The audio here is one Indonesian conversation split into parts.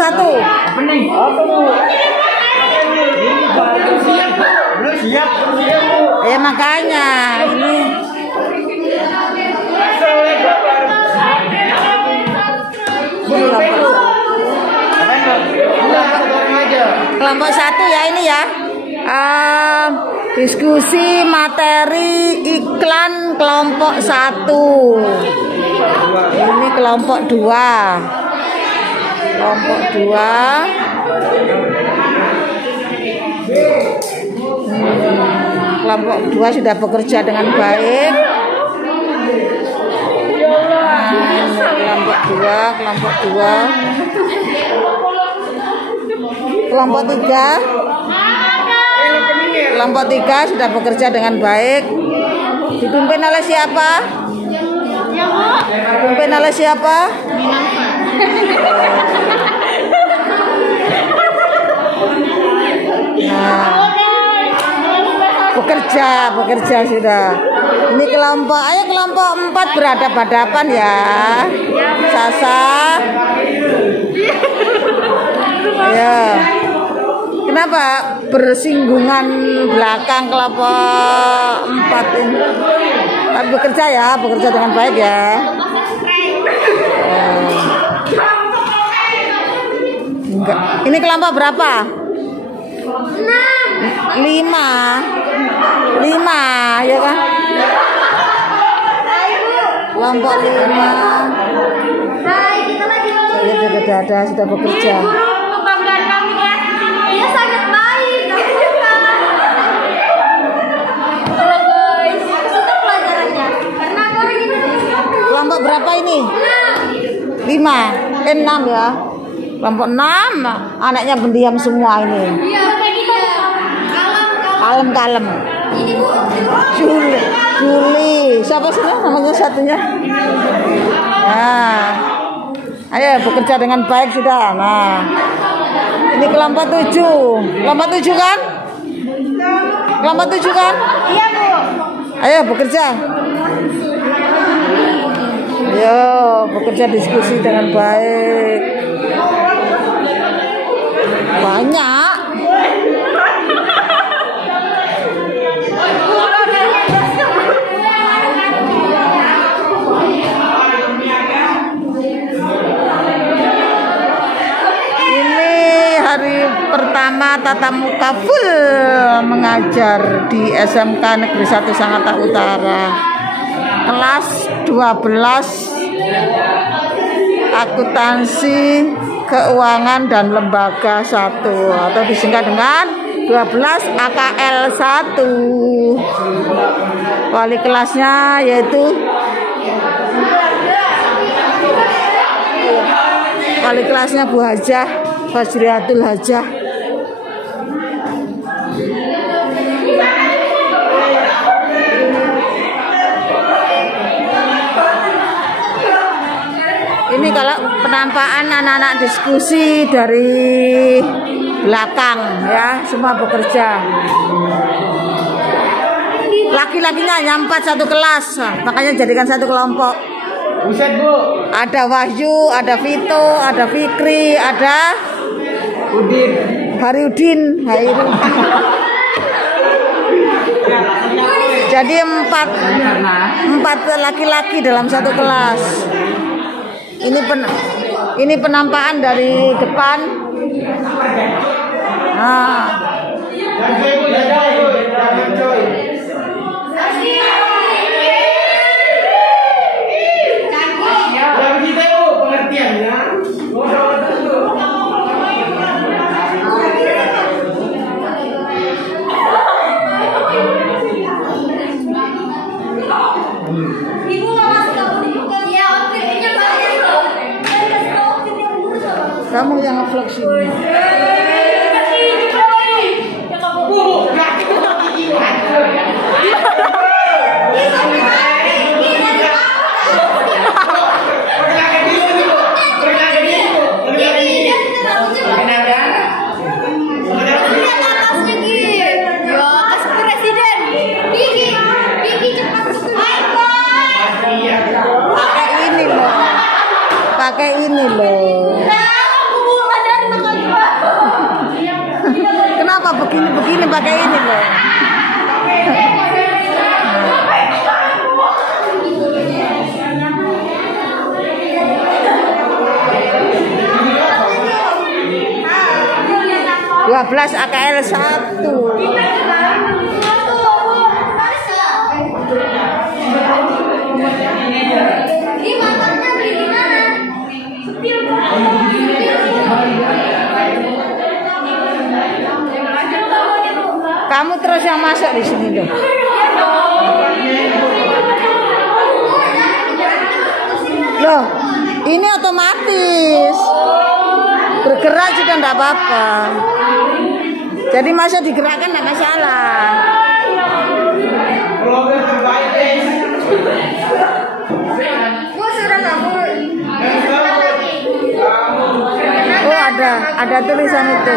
satu. Apa nih? Apa Bu? Belum siap, Bu. Ya makanya ini. Kelompok satu ya ini ya. Diskusi materi iklan kelompok satu. Ini kelompok dua. Kelompok dua. Kelompok dua sudah bekerja dengan baik. Kelompok dua, kelompok dua. Kelompok tiga. Kelompok tiga sudah bekerja dengan baik. Dipimpin oleh siapa? Dipimpin oleh siapa? Nah, bekerja sudah. Ini kelompok, ayo kelompok 4 berhadapan-hadapan ya. Sasa. Ya. Kenapa bersinggungan belakang kelompok 4 ini? Tapi bekerja ya, bekerja dengan baik ya. Enggak. Ini kelompok berapa? 5 ya kan? Kelompok 5. Saya sudah bekerja. Kelompok berapa ini? 5, 6 ya. Kelompok 6, anaknya pendiam semua ini. Kalem. Juli. Siapa sih namanya satunya? Nah, ayo bekerja dengan baik sudah. Nah, ini kelompok 7. Kelompok 7 kan? Kelompok 7 kan? Iya Bu. Ayo bekerja. Ayo bekerja diskusi dengan baik. Banyak. Hari pertama tatap muka full mengajar di SMK Negeri 1 Sangatta Utara. Kelas 12 Akuntansi Keuangan dan Lembaga 1 atau disingkat dengan 12 AKL 1. Wali kelasnya yaitu wali kelasnya Bu Hajah Fajriatul Hajah. Ini kalau penampakan anak-anak diskusi dari belakang ya, semua bekerja. Laki-lakinya hanya 4 satu kelas, makanya jadikan satu kelompok. Buset Bu. Ada Wahyu, ada Vito, ada Fikri, ada Hariudin. Jadi 4 laki-laki dalam satu kelas. Ini penampakan dari depan. Nah. Kamu yang nge-vlog sini. Pakai ini loh. pakai ini loh. Nah. 12 AKL 1. Kamu terus yang masuk di sini loh. Loh, ini otomatis. Bergerak juga enggak apa-apa. Jadi masuk digerakkan enggak masalah. Oh, ada tulisan itu.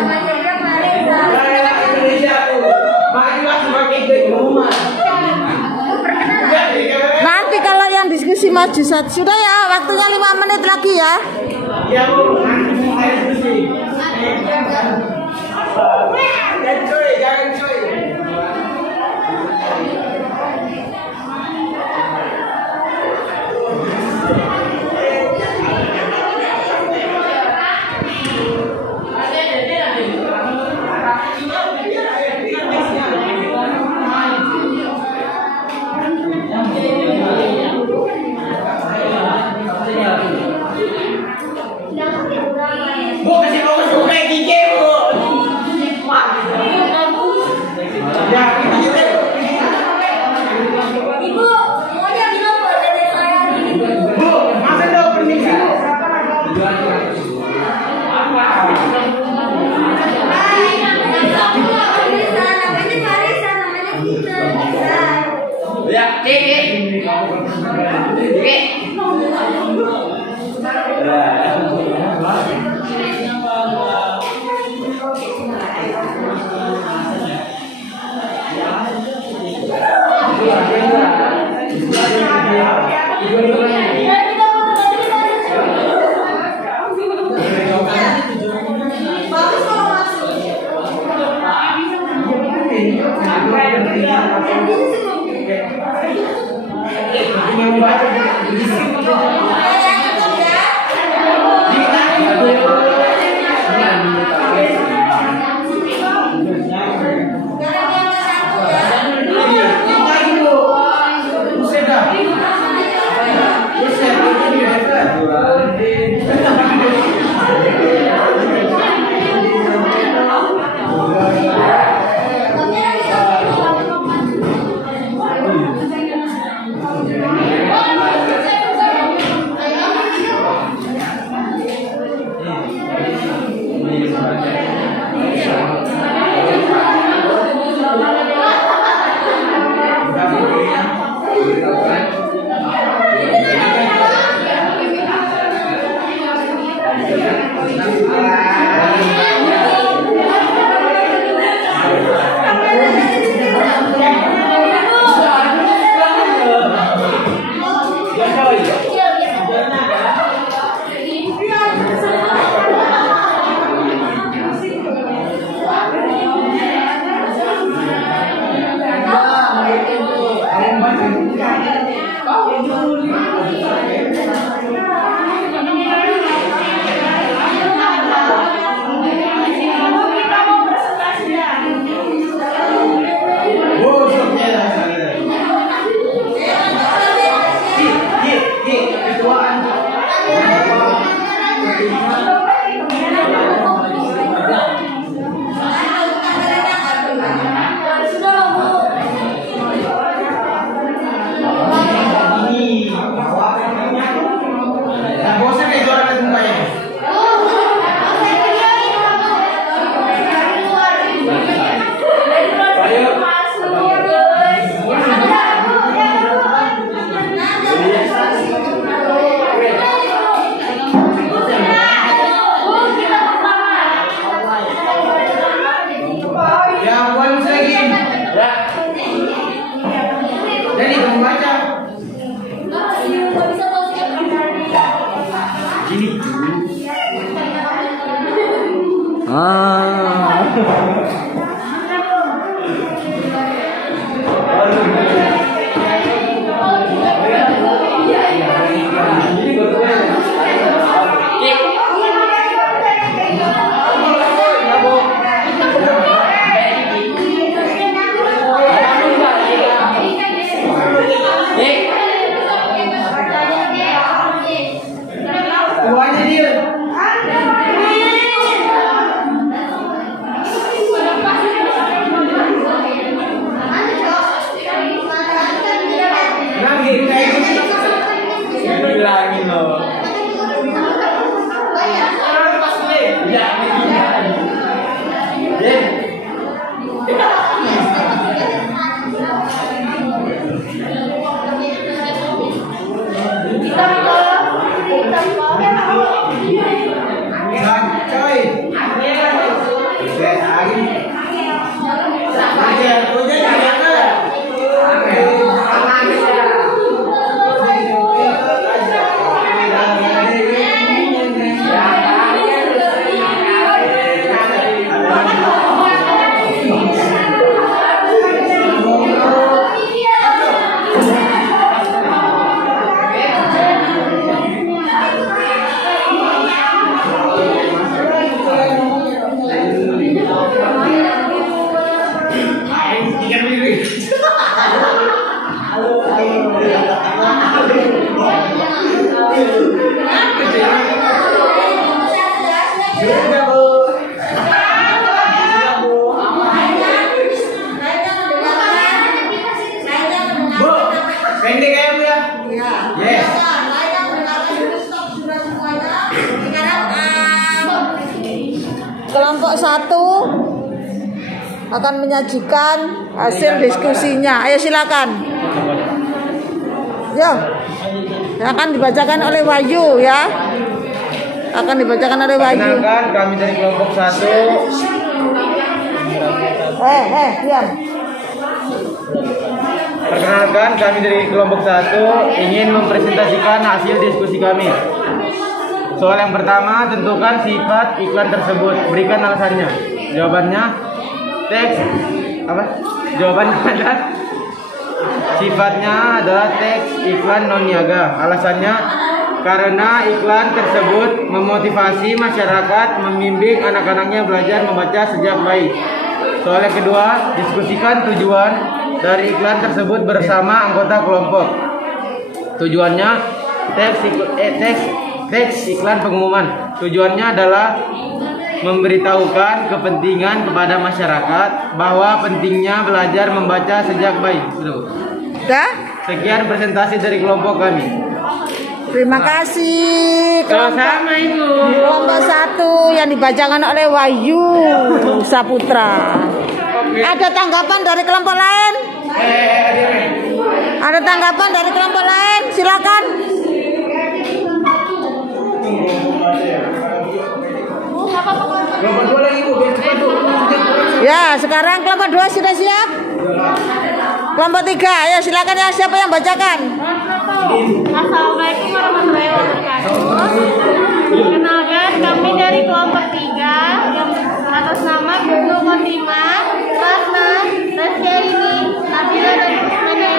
Nanti kalau yang diskusi maju sudah ya, waktunya 5 menit lagi ya. Iya, Bu. Jangan cuy. Bu ya? Iya. Yes. Kelompok 1 akan menyajikan hasil diskusinya. Ayo silakan. Yo. Akan dibacakan oleh Wahyu ya. Akan dibacakan oleh Wahyu. Perkenalkan kami dari kelompok 1. Diam. Perkenalkan kami dari kelompok 1 ingin mempresentasikan hasil diskusi kami. Soal yang pertama, tentukan sifat iklan tersebut. Berikan alasannya. Jawabannya teks apa? Jawabannya adalah sifatnya adalah teks iklan non niaga. Alasannya karena iklan tersebut memotivasi masyarakat membimbing anak-anaknya belajar membaca sejak bayi. Soal yang kedua, diskusikan tujuan dari iklan tersebut bersama anggota kelompok. Tujuannya teks iklan pengumuman. Tujuannya adalah memberitahukan kepentingan kepada masyarakat bahwa pentingnya belajar membaca sejak bayi. Udah? Sekian presentasi dari kelompok kami. Terima kasih Sama Ibu. kelompok 1 yang dibacakan oleh Wahyu Saputra. Ada tanggapan dari kelompok lain? Ada tanggapan dari kelompok lain? Silakan. Kelompok 2 lagi Bu, biar cepat Bu. Ya, sekarang kelompok 2 sudah siap? Kelompok 3, ayo silakan ya, siapa yang bacakan? Assalamualaikum warahmatullahi wabarakatuh. Perkenalkan kami dari kelompok 3 yang atas nama Guru Kotima, Ratna, Tasyaini, Nabila dan Kusmana.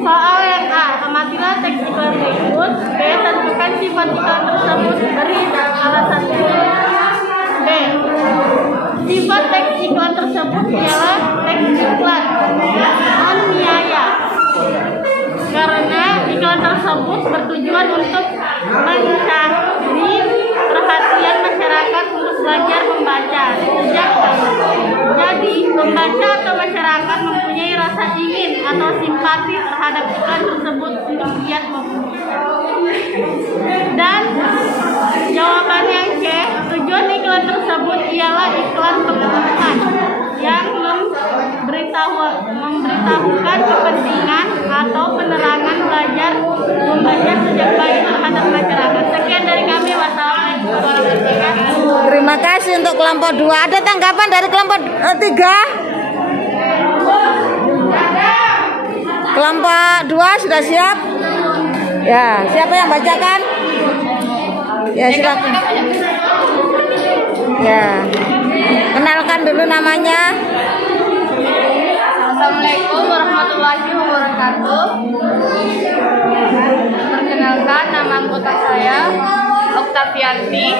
Soal yang A, amatilah teks iklan berikut. B, tentukan sifat iklan tersebut. Beri alasannya. B, sifat teks iklan tersebut ialah teks iklan non-niaga. Karena iklan tersebut bertujuan untuk mencari perhatian masyarakat untuk belajar membaca sejak bayi. Jadi, pembaca atau masyarakat mempunyai rasa ingin atau simpati terhadap iklan tersebut untuk giat membaca. Dan jawaban yang C, tujuan iklan tersebut ialah iklan pengumuman yang memberitahukan kepentingan atau penerangan belajar membaca sejak bayi terhadap masyarakat. Sekian dari kami. Wassalamualaikum warahmatullahi wabarakatuh. Terima kasih untuk kelompok 2. Ada tanggapan dari kelompok 3? Kelompok 2 sudah siap? Ya, siapa yang bacakan? Ya, silakan. Ya. Kenalkan dulu namanya. Assalamualaikum warahmatullahi wabarakatuh. Perkenalkan, nama anggota saya Oktavianti,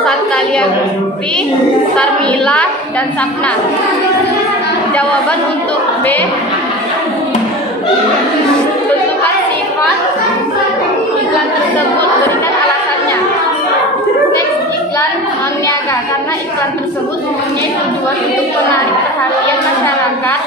Satkalia Gusti, Sarmila, dan Sapna. Jawaban untuk B, tentukan sifat iklan tersebut, berikan alasannya. Teks iklan non-niaga, karena iklan tersebut mempunyai tujuan untuk menarik perhatian masyarakat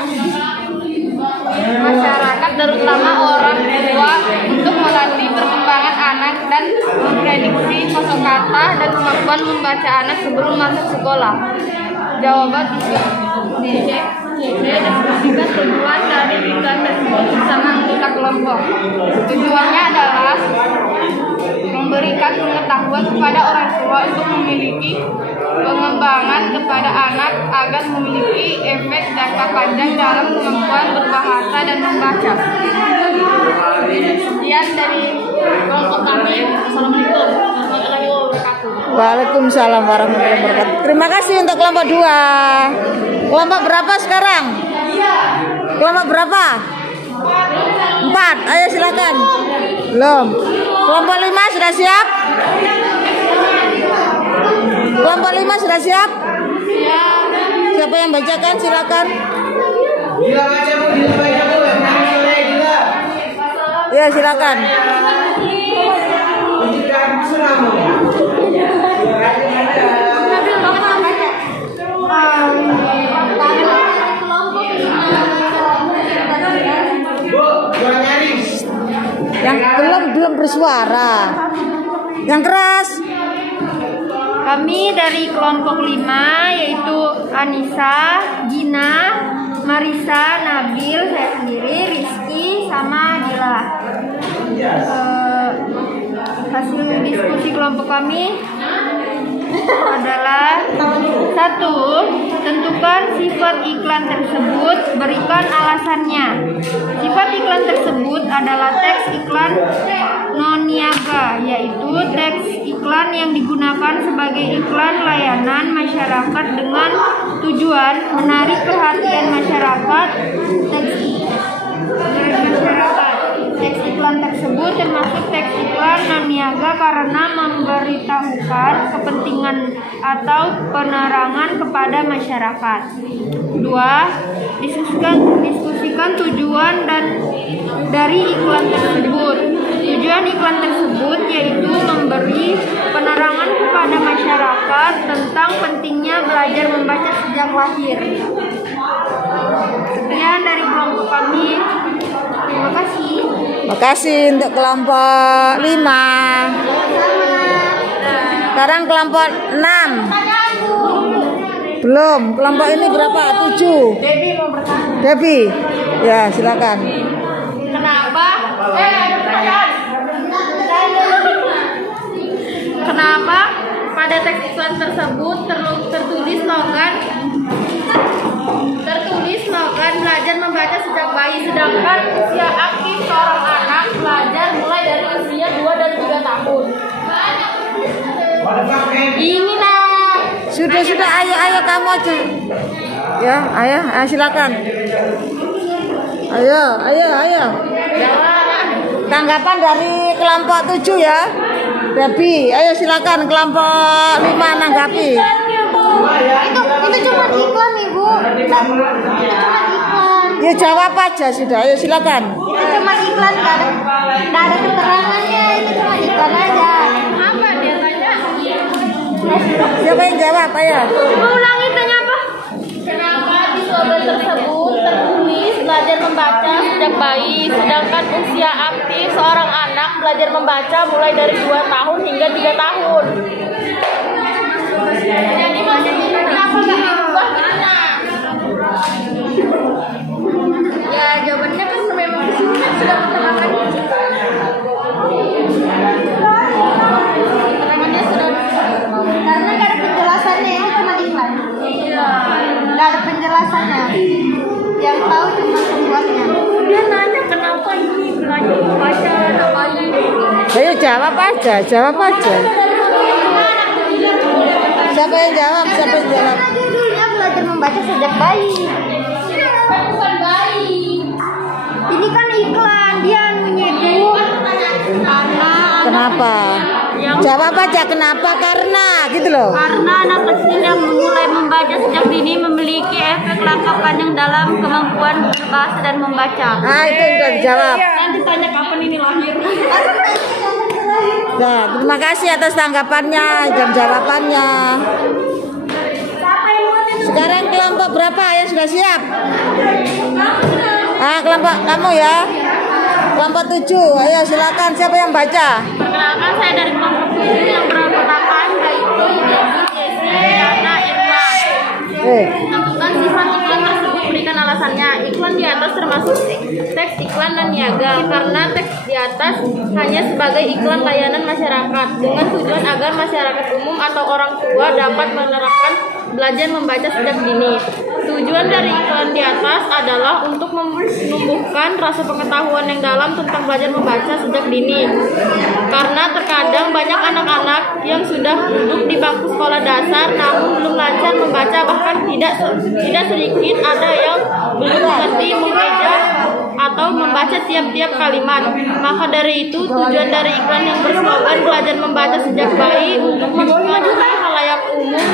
terutama orang tua untuk melatih perkembangan anak dan memprediksi kosakata dan kemampuan membaca anak sebelum masuk sekolah. Jawaban D, deskripsikan tujuan dari iklan tersebut bersama anggota kelompok. Tujuannya adalah memberikan pengetahuan kepada orang tua untuk memiliki pengembangan kepada anak agar memiliki efek jangka panjang dalam kemampuan berbahasa dan membaca. Sekian dari kelompok kami. Assalamualaikum warahmatullahi wabarakatuh. Waalaikumsalam warahmatullahi wabarakatuh. Terima kasih untuk kelompok 2. Kelompok berapa sekarang? Kelompok berapa? 4. Ayo silakan. Belum. Kelompok 5 sudah siap? Kelompok 5 sudah siap? Siapa yang bacakan? Silakan. Gila baca Bu, gila baca Bu. Ya, silakan. Kelompok Yang belum bersuara. Yang keras. Kami dari kelompok 5 yaitu Anissa, Gina, Marisa, Nabil, saya sendiri, Rizky, sama Dila. Hasil diskusi kelompok kami adalah: 1. Tentukan sifat iklan tersebut, berikan alasannya. Sifat iklan tersebut adalah teks iklan non-niaga, yaitu teks iklan yang digunakan sebagai iklan layanan masyarakat dengan tujuan menarik perhatian masyarakat. Teks iklan tersebut termasuk teks iklan non-niaga karena memberitahukan kepentingan atau penerangan kepada masyarakat. 2. Diskusikan tujuan dan dari iklan tersebut. Tujuan iklan tersebut yaitu memberi penerangan kepada masyarakat tentang pentingnya belajar membaca sejak lahir. Sekian dari kelompok kami. Terima kasih. Makasih untuk kelompok 5. Sekarang kelompok 6. Belum. Kelompok ini berapa? 7. Debbie mau bertanya. Debbie. Ya, silakan. Kenapa pada teks iklan tersebut tertulis slogan belajar membaca sejak bayi, sedangkan usia aktif seorang anak belajar mulai dari usia 2 dan 3 tahun. Ini nak. Sudah, ayo kamu aja. Ya, ayo silakan. Ayo. Tanggapan dari kelompok 7 ya. Debbie, ayo silakan kelompok 5 nanggapi. Itu cuma iklan, Ibu. Cuma iklan. Ya jawab aja sudah, ayo silakan. Itu cuma iklan, nggak ada keterangannya. Itu cuma iklan aja. Apa dia tanya? Siapa yang jawab, ayo? Mau ulangi tanya apa? Kenapa di slogan tersebut tertulis belajar membaca sejak bayi, sedangkan usia aktif seorang anak belajar membaca mulai dari 2 tahun hingga 3 tahun? Jadi maksudnya kenapa nggak diubah gitu? Ya jawabannya kan memang di sini kan sudah keterangan. Keterangannya sudah. Karena nggak ada penjelasannya, itu cuma iklan. Iya. Nggak ada penjelasannya. Yang tahu cuma pembuatnya. Dia nanya kenapa ini belajar membaca anak bayi. Ayo jawab aja. Siapa yang jawab? Judulnya belajar membaca sejak bayi. Bukan bayi. Ini kan iklan, dia menyebut Kenapa? Jawab aja kenapa? Karena gitu loh. Karena anak kecil yang mulai membaca sejak dini memiliki efek langkah panjang dalam kemampuan berbahasa dan membaca. Nah, itu sudah dijawab. Nanti tanya kapan ini lahir. Nah, terima kasih atas tanggapannya dan jawabannya. Sekarang kelompok berapa yang sudah siap? Kelompok kamu ya. Kelompok 7. Ayo silakan, siapa yang baca? Perkenalkan, saya dari kelompok 7 yang beranggotakan yaitu Yana, Irma. Tentukan sifat iklan tersebut, berikan alasannya. Iklan di atas termasuk teks iklan non-niaga karena teks di atas hanya sebagai iklan layanan masyarakat dengan tujuan agar masyarakat umum atau orang tua dapat menerapkan belajar membaca sejak dini. Tujuan dari iklan di atas adalah untuk menumbuhkan rasa pengetahuan yang dalam tentang belajar membaca sejak dini. Karena terkadang banyak anak-anak yang sudah duduk di bangku sekolah dasar namun belum lancar membaca, bahkan tidak sedikit ada yang belum mengerti mengeja atau membaca tiap-tiap kalimat. Maka dari itu tujuan dari iklan yang berslogan belajar membaca sejak bayi untuk mempengaruhi khalayak umum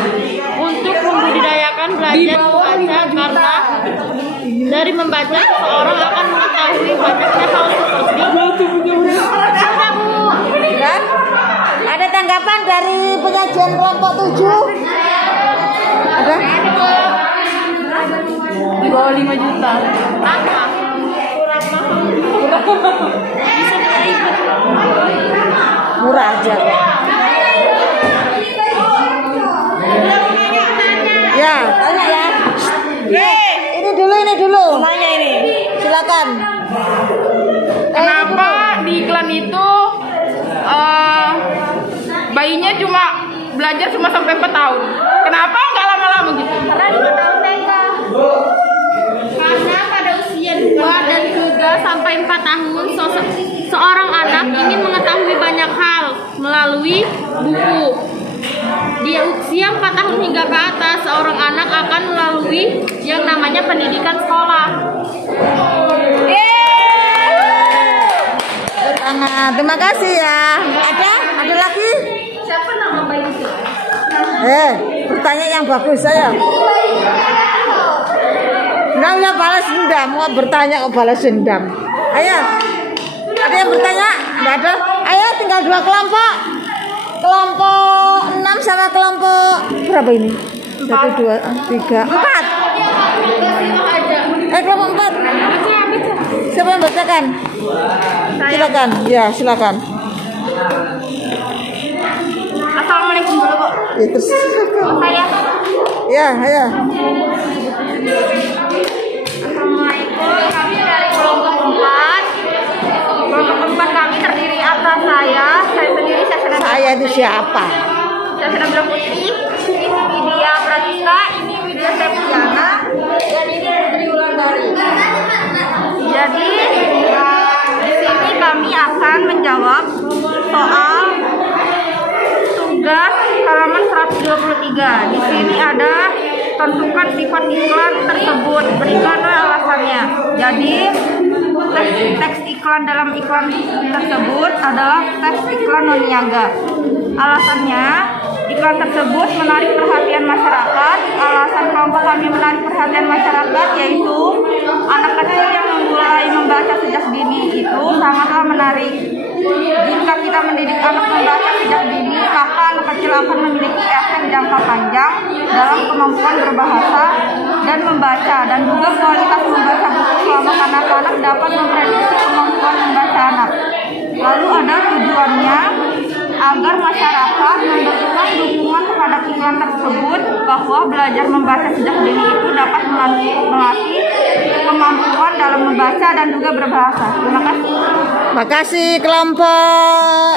untuk membudidayakan belajar membaca, karena dari membaca seorang akan mengetahui banyaknya hal seperti Dan ada tanggapan dari penyajian kelompok 7? Ada? di bawah 5 juta. Apa? Kurang mahal. Bisa belajar. Ya, tanya ya. Ini dulu. Tanya ini. Silakan. Kenapa di iklan itu bayinya cuma belajar sampai 4 tahun? Kenapa nggak lama-lama gitu? Karena 2 tahun TK. Karena pada usia 2 dan juga sampai 4 tahun seorang anak ingin mengetahui banyak hal melalui buku. Di usia 4 tahun hingga ke atas, seorang anak akan melalui yang namanya pendidikan sekolah. Terima kasih ya. Ada lagi? Siapa nama bayi itu? Bertanya yang bagus saya. Nggak balas dendam, mau bertanya kok balas dendam. Ayo, ada yang bertanya? Nggak ada. Ayo, tinggal 2 kelompok. Kelompok 6 sama kelompok berapa ini? 1, 2, 3, 4. Kelompok 4. Siapa yang bacakan? Silakan. Ya, silakan. Assalamualaikum dulu, Bu. Itu Saya. Ya, ayo. Assalamualaikum. Kami dari kelompok 4. Kelompok 4 kami terdiri atas saya sendiri, Saya itu siapa? Saya Nabila Putri, ini Widya Pratista, ini Widya Septiana, dan ini Putri Wulandari. Jadi di sini kami akan menjawab soal tugas halaman 123. Di sini ada tentukan sifat iklan tersebut, berikanlah alasannya. Jadi teks iklan dalam iklan tersebut adalah teks iklan non-niaga. Alasannya, iklan tersebut menarik perhatian masyarakat. Alasan kelompok kami menarik perhatian masyarakat yaitu anak kecil yang mulai membaca sejak dini itu sangatlah menarik. Jika kita mendidik anak membaca sejak dini, maka anak kecil akan memiliki efek jangka panjang dalam kemampuan berbahasa dan membaca, dan juga kualitas membaca buku selama kanak-kanak dapat memprediksi kemampuan membaca anak. Lalu ada tujuannya agar masyarakat memberikan dukungan kepada iklan tersebut bahwa belajar membaca sejak dini itu dapat melatih kemampuan dalam membaca dan juga berbahasa. Terima kasih. Makasih kelompok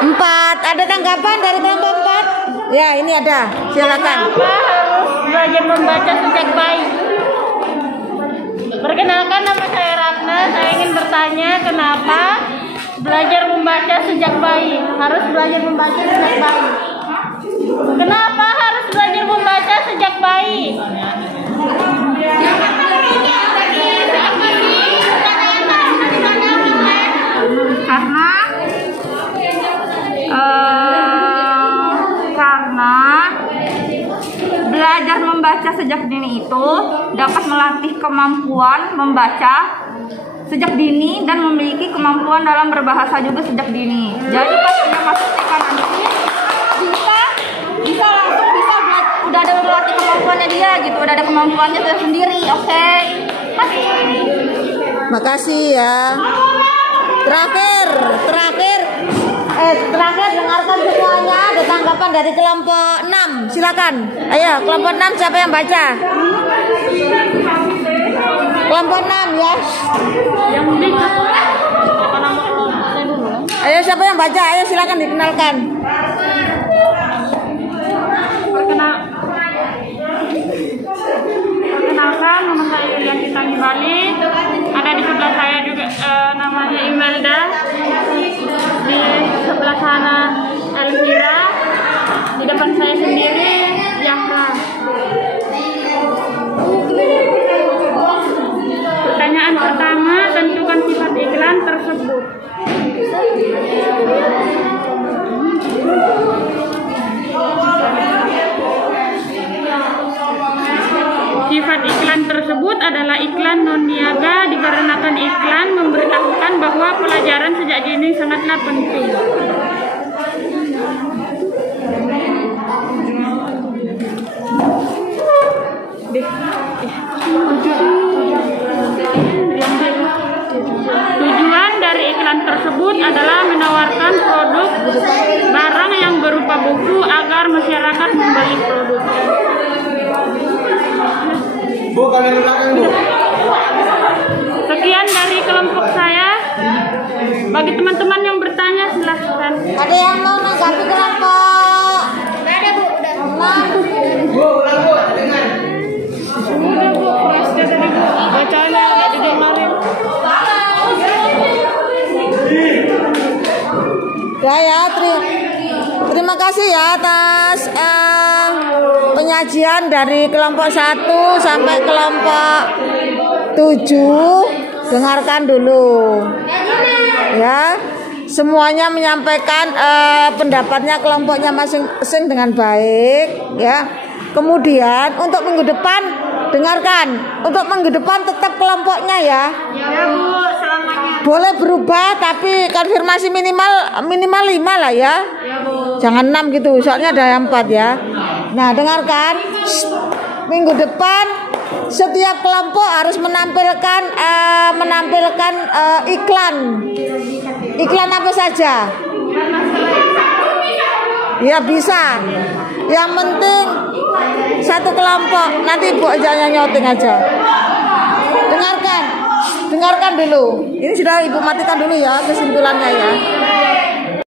4. Ada tanggapan dari kelompok 4? Ya, ini ada. Silakan. Kenapa harus belajar membaca sejak bayi? Perkenalkan, nama saya Ratna. Saya ingin bertanya kenapa belajar membaca sejak bayi? Harus belajar membaca sejak bayi. Kenapa harus belajar membaca sejak bayi? Karena belajar membaca sejak dini itu dapat melatih kemampuan membaca sejak dini dan memiliki kemampuan dalam berbahasa juga sejak dini. Jadi pas dia masuk TK nanti bisa langsung udah ada melatih kemampuannya dia gitu, udah ada kemampuannya sendiri. Oke. Makasih ya. Terakhir dengarkan semuanya. Ada tanggapan dari kelompok 6. Silakan. Ayo, kelompok 6 siapa yang baca? Kelompok 6 ya. Ayo, siapa yang baca? Ayo silakan dikenalkan. Perkenalkan, nama saya Yulianti Tanjibali. Ada di sebelah saya juga namanya Imelda. Di sebelah sana Elvira. Di depan saya sendiri Yahra. Pertanyaan pertama, tentukan sifat iklan tersebut. Sifat iklan tersebut adalah iklan non-niaga dikarenakan iklan memberitahukan bahwa pelajaran sejak dini sangatlah penting. Tujuan dari iklan tersebut adalah menawarkan produk barang yang berupa buku agar masyarakat membeli produk. Bu, kamera belakang, Bu. Sekian dari kelompok saya. Bagi teman-teman yang bertanya silahkan. Ada yang mau menanggapi kelompok? Ada Bu, udah. Bu, ulang, Bu, dengar. Udah Bu, kerasnya tadi Bu. Bacanya agak didengarin. Ya, terima kasih ya atas penyajian dari kelompok 1 sampai kelompok 7. Dengarkan dulu ya, semuanya menyampaikan pendapatnya kelompoknya masing-masing dengan baik ya. Kemudian untuk minggu depan dengarkan, untuk minggu depan tetap kelompoknya ya. Ya Bu, selamanya. Boleh berubah tapi konfirmasi minimal 5 lah ya. Ya Bu. Jangan 6 gitu, soalnya ada yang 4 ya. Nah, dengarkan. Minggu depan setiap kelompok harus menampilkan iklan. Iklan apa saja? Ya bisa. Yang penting satu kelompok. Nanti Ibu aja nyoting aja. Dengarkan dulu. Ini sudah Ibu matikan dulu ya kesimpulannya ya.